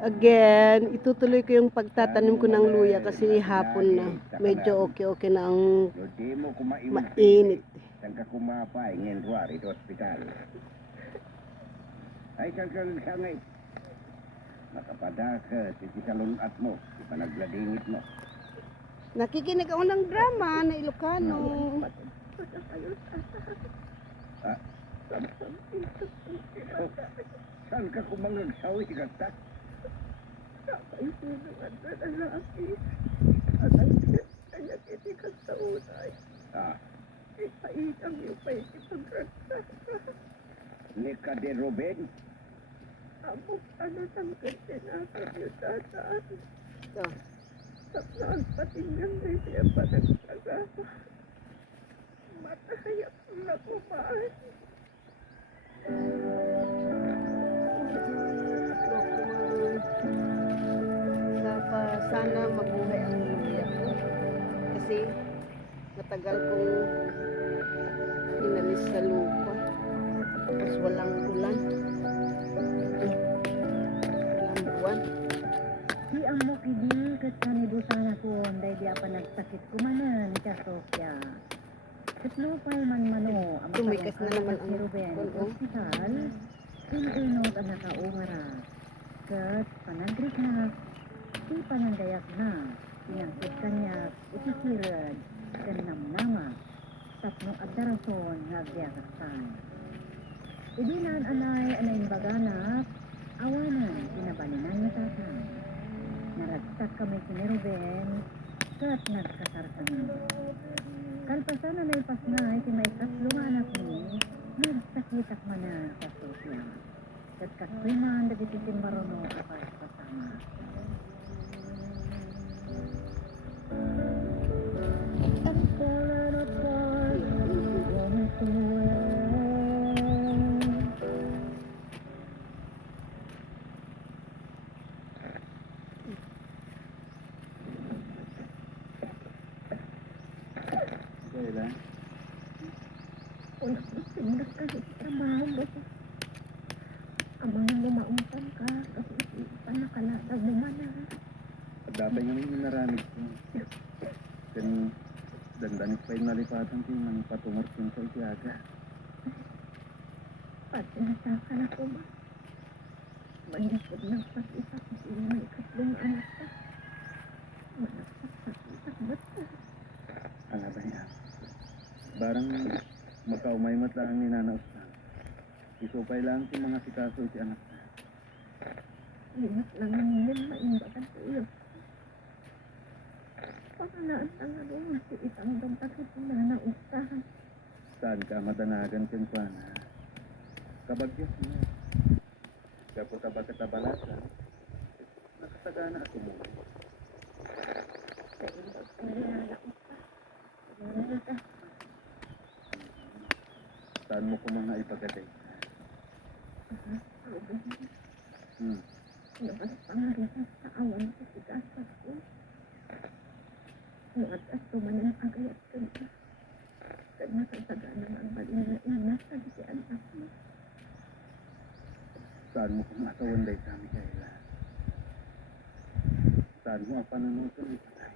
Again, itutuloy ko yung pagtatanim ko ng luya kasi hapon na. Medyo okay na ang mainit. Sangka kumapay ngin ruar itu hospital. Ay kagkagangay. Makapada ka si salon at mo, di pa nagladingit mo. Nakikinig ako ng drama na Ilocano. Saan ka kumangagsawi ka ta? Leka de Ruben. Amok ano tangkad din ako yung tataan. So, Tapos patinggan na siya pa nagtagawa. Matahayap na kumain. sana mabuhay ang luya ko. Kasi matagal kong inalis sa lupa. Tapos walang ulan. Walang buwan. Di ang mo kidi kat kanibutan ako dahil di apa nagsakit ko manan ka Sofia. Katlupay man mano ang Tumikas na naman ang Ruben kuno. hospital. Inunod ang nakaumara. Kat panagrit na di panandayak na. Pinangkit kanya itisirad kan namnama. Tapno at darason nagdiakaktan. Idinan anay baganap. Awanan pinabalinan ni tatay. Naragsak kami si Ruben kat nagkasar kami. Kalpasan na may pasnay si may tatlong anak ni nagsakitak mana sa Sofia. Kat kasriman dagititin marono apas pasama. Ang fallen apart is gonna Kailan? Unak mo sindak ka sa trabaho mo. Ang mga lumaumpan ka kasi pa nakalatag mo man na. Dapat nga may naranig ko. Kan dandanis pa yung nalipatan ko yung patungar ko sa Itiaga. Pati nasaka na ko ba? Manipod ng pag-isa ko sila may ikatlong anak ka. Manapsak-saksak ba't ka? Ang ba niya? Barang makaumay matlaan ni Nana Ustang. Isupay lang si mga sikaso iti anak na. Ingat lang nilin maimbakan ko iyo. Pangalaan ang ano si itang dampakit na naustahan. Saan ka madanagan kang pana? Kabagyos mo. Kaputa ba katabalasan? Nakasagana ako mo. Sa imbag ko nilala ko pa. Nilala ka. Saan mo ko mga ipagaday? Labas pangarihan sa awan ko si Gasas ko. Nuat at tumanan agayat ka na. Kad nakasagana ang balin na inas sa si anak mo. Saan mo kung asawan day kami kaila? Saan mo ang panunod ko ipatay?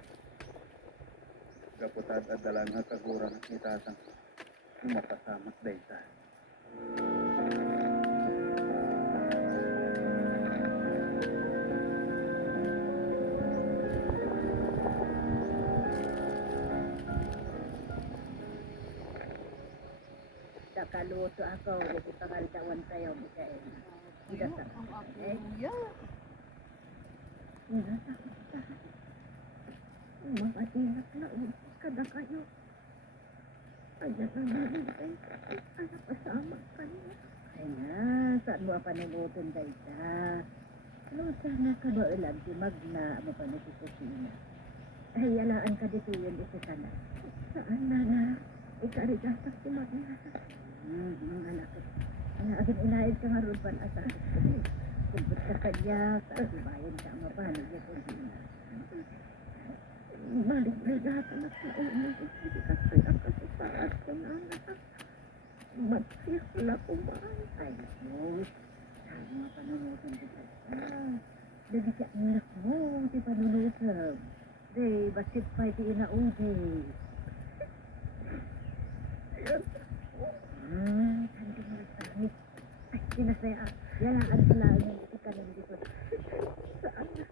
Kaputad at dalan at kagurang at itatang makasamat day ta. Kaluto ako, hindi pangaltawan kayo, Mikael. Hindi sa Luya. mga inak na kada kayo. Ayan ang nalintay. Anak kasama kayo. Ay na, saan mo panalutin kayo ta? Ano sana ka ba ulam si Magna mo pa na si Kusina? Ay, yalaan ka dito yun ito sana. Saan na na? Ikarigasak si Magna. Mga anak ko. Ang agad inaid ka nga rin pa na sa Kulbot ka kanya, sa bayan ka mo pa, nagya ko din. Balik na lahat ang nasauna ko, hindi ka kaya kasi paat ko na anak. Matsik na kumain. Ay, no. Sabi mo pa namutan ko sa Dagi siya anak mo, ti panunusap. Day, basit pa iti inaugay. Hindi mo nasangit. Ay, sinasaya. Yalaan pala yung ikalim dito. Saan na?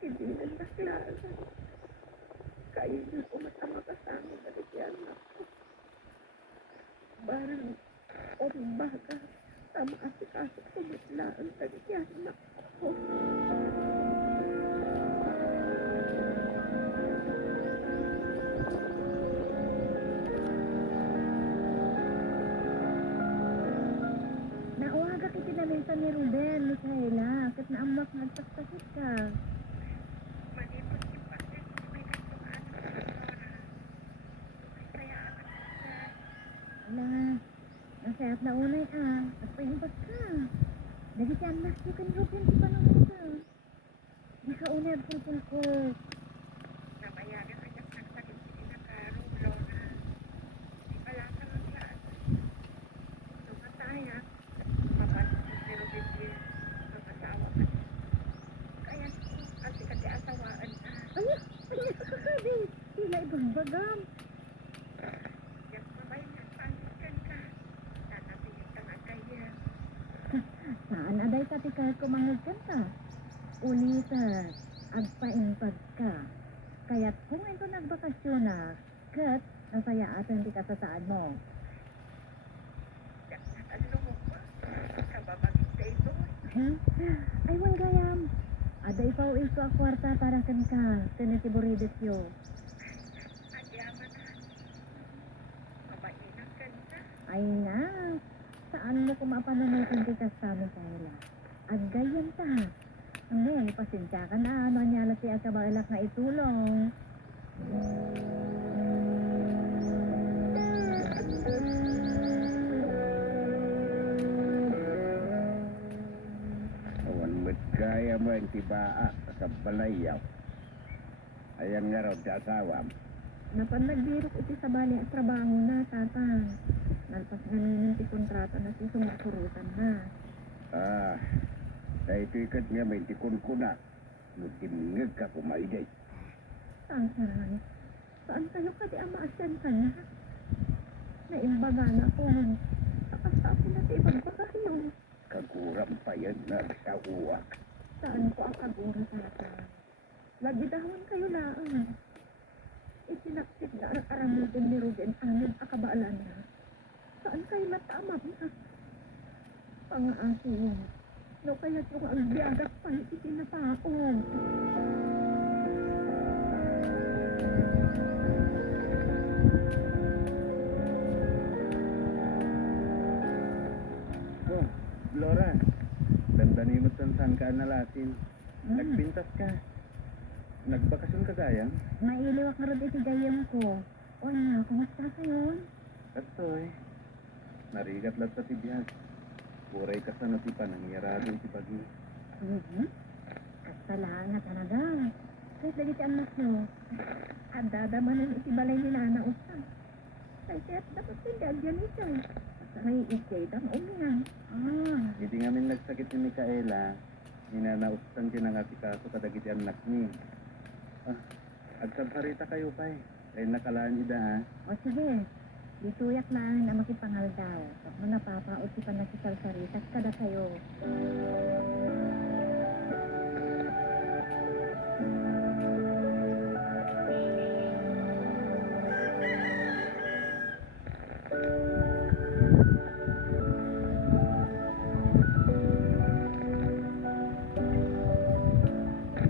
Hindi na naklasa. Kayo na umatama kasama na yan ako. Barang umbaga, tama asikaso kumitlaan na yan ako. Nauwaga kiti namin sa ni Ruben, Micaela. Kat naamak nagtaktakit ka. Malipot si Patit, may katuan sa Aurora. Kaya Ala, nasayat na unay at pahimbag ka. Dagi siya anak ko kan Ruben, di pa naman ka. Di ka unay ang pulpul ko. nabayagan anak ng sakit si nakarulo na. Di pala sa mga tumataya. Mabasa si Rubin mag-asawa ka. Kaya kasi kasi asawaan na. Ay, kakadi. Sila ibang bagam. Yan mabay na panikan ka. Nanapin ka nga kaya. Saan aday ka tikal ko mangagkan ka? Ulitan, agpaimpag ka. Kaya't kung ito nagbakasyon na, kat, nasaya atan di ka sa saan mo. Yan natanong mo pa. Kababagin ka ito. Ay, wang gayam. Aday pa iso a kwarta para kan ka, tinitiburidet yo. Nagyaman na. Mabainan ka na. Ay na, saan mo kumapanunutin di ka sa amin kahila? Aggayan ta. Ano, pasensya ka na, ano niya si Akabailak na itulong. Awan magkaya mo ang tibaa sa balayaw. Ayan nga raw si asawam. Napan nagbirok iti sa bali at trabaho na, tatang. Nalpas nga ninin ti kontrata na si sumusurutan na. Kaya ito ikat nga may tikon ko na. Nutimingag ka kumaiday. Saan? Saan kayo ka di amaasyan ka na? Naimbaga na ko. Sakasapo na ti ibang kayo. Kaguram pa yan na sa uwak. Saan ko ang kagura, tatang? Lagi dawan kayo laan. Itinaksit na ang aramutin ni Ruben amin akabaalan na. Saan kayo natamap na? Pangaasin. No kaya yung ang biyagak pa itinataon. Oh, Flora. Dandanimot saan ka nalasin. Nagpintas ka. Nagbakasyon ka gayang? Mailiwak na rin iti gayam ko. O na, kumusta kayo? Katoy. Narigat lang sa tibiyag. Puray ka sa natipan ang yarado iti bagi. At salamat talaga. Kahit lagi ti anak nyo. At dadamanan iti balay ni Nana Usang. Kahit kaya't dapat tindag yan ito. At sakay ikay ang umiyan. Hindi nga min nagsakit ni Micaela. Ninanaustan kinangasikaso kadagiti anak ni. Agsabharita kayo pa eh. Ay nakalaan ida O sige, dituyak na na makipangal daw. At mga papaot si panasisalsaritas kada kayo.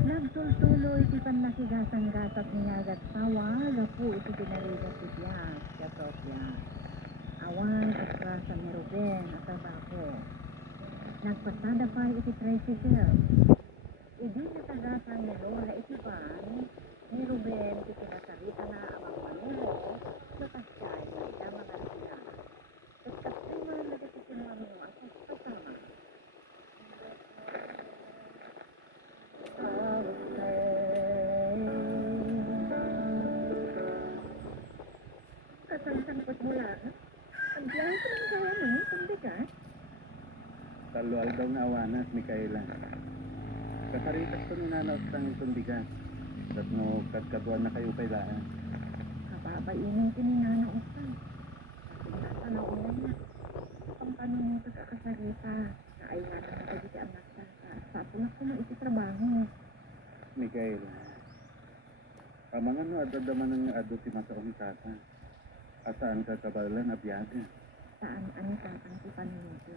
Nagtultuloy si panasigasang gatat niya agat sawa, gapu iti dinarigat si Diaz, Katopya. Awan at rasa ni Ruben at trabaho. Nagpasada pa iti tricycle. Idi natagatang ni Laura iti pan, ni Ruben iti pinasarita na amang manulo, nakasyay na ita mga sila. At kasi mga nagatikin mga at kasama. Kasang-sangkot mula. Ang biyahe ko lang kaya no, kundi ka. Talual daw na awanas, Micaela. Kasaritas ko ni Nana Ustang itong bigas. At no, kadkaduan na kayo kailangan. Kapapainin ko ni Nana Ustang. Kasi nasa na ulan na. Ang tanong nito sa kasarita. Na ay nga na nakagiti ang nagtasa. Sa punak ko na trabaho. Miguel, pamangan no adadaman ng ado si Masaong Tata. Asaan ka kabalan abyaga? Saan ang tatang si Panunuto?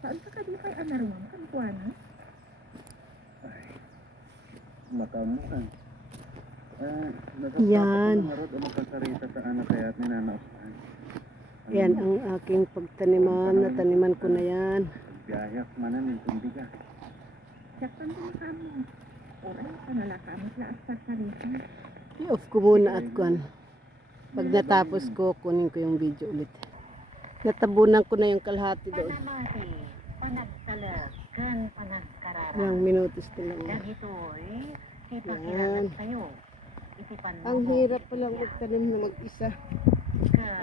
Saan ka kadipay anarumam kan kuana? Ay, makamukan. Yan. Narod ang makasarita sa anak kaya at ni Nana Ustang. Yan ang aking pagtaniman. Nataniman ko na yan. Biyayak manan yung bigas. Saktan din kami. Oray, kanala kami laas sa sarita. I-off ko muna at kuan. Pag natapos ko, kunin ko yung video ulit. Natabunan ko na yung kalahati doon. Panamati, panagtalag, kan panagkarara. Ilang minutos na lang. Dagito'y Yan. ipakilangan sa'yo. Isipan mo Ang mo, hirap palang magtanim na mag-isa.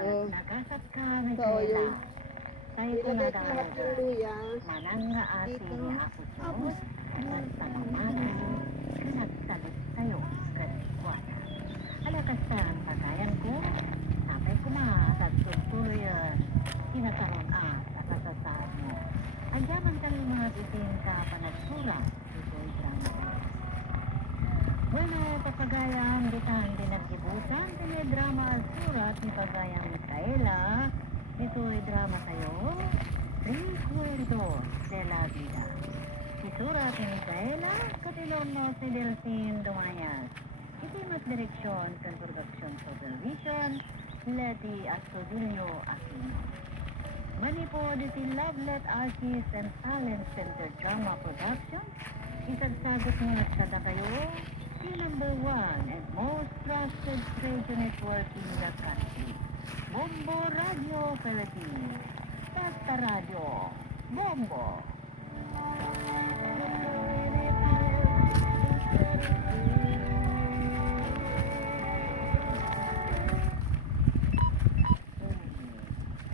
Oh. nagasap ka ng Ito, kailan. yung Sa'yo ko ilagay ko lahat nadawagan. ng luya. Manang nga ati Dito. ni ako mo. At sa mamana, kanagsalit sa'yo. Kanagkwada. Alakas ka ang pagayan ko. Sapay ko na sa tutuloyan. Tinataron sa kasasaan mo. Andiyaman ka ng mga bitin ka panagsura. Ito'y drama. Bueno, papagayang bitan dinagdibutan. Tinidrama al surat ni Pagayang Micaela. Ito'y drama sa'yo. Recuerdos de la vida. Isurat ni Micaela. Katilon mo si Delphine Dumayas. Ito'y mas direksyon kan production sa television. Leti Astudillo Aquino. Manipod iti Lovelet Artist and Talent Center Drama Production. Isagsagot mo nagsada kayo. The #1 and most trusted radio network in the country. Bombo Radio Philippines. Basta Radio. Bombo.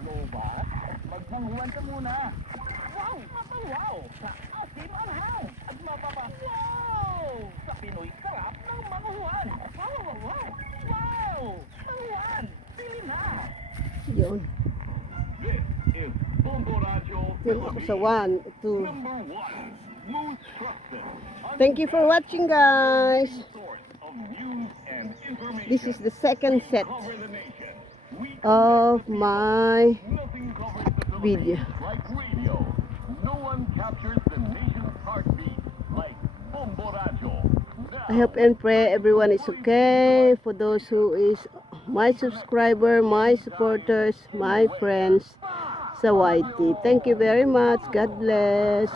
Lobat, magmanghuan ka muna. Wow! Wow! Sa asim anghang at mapapa. Wow! Sa Pinoy sarap ng manghuan. Wow! Wow! Wow! Manghuan! Pili na! Yun. This is Bombo Radio Yun ako sa 1, 2. #1. Most trusted. Thank you for watching, guys. Source of news and information. This is the second set Cover the nation. We of my nothing covers the video. Philippines like radio. No one captures the nation's heartbeat like Bombo Radio. I hope and pray everyone is okay. For those who is my subscriber, my supporters, my friends sa YT. Thank you very much. God bless.